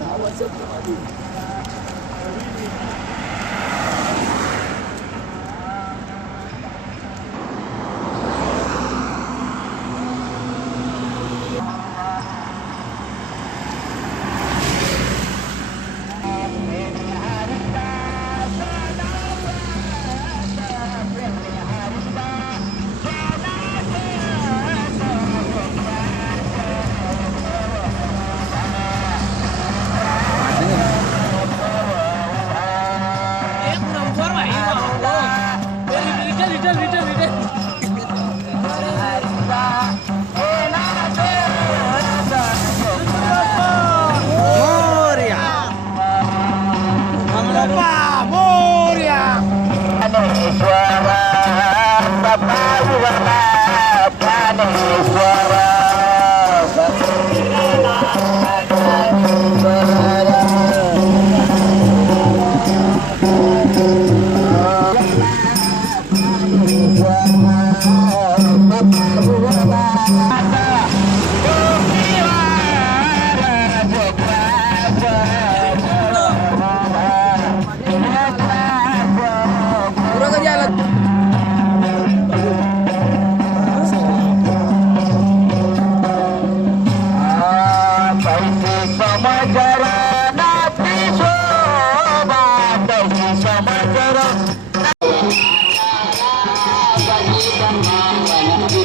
那我就不理你。Richard, Raghava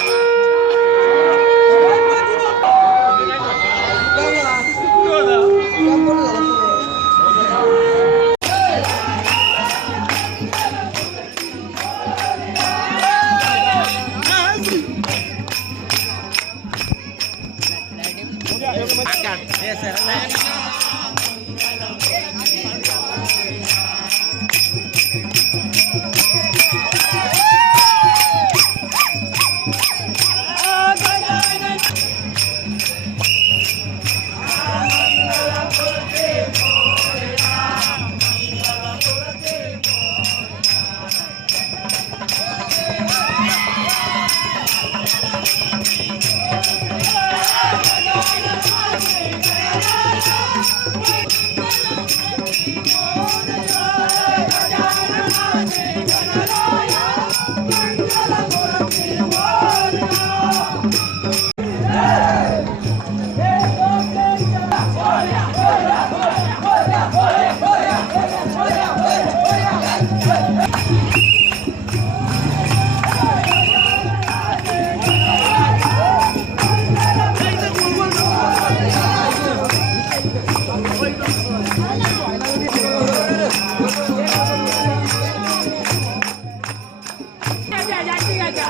加加加加！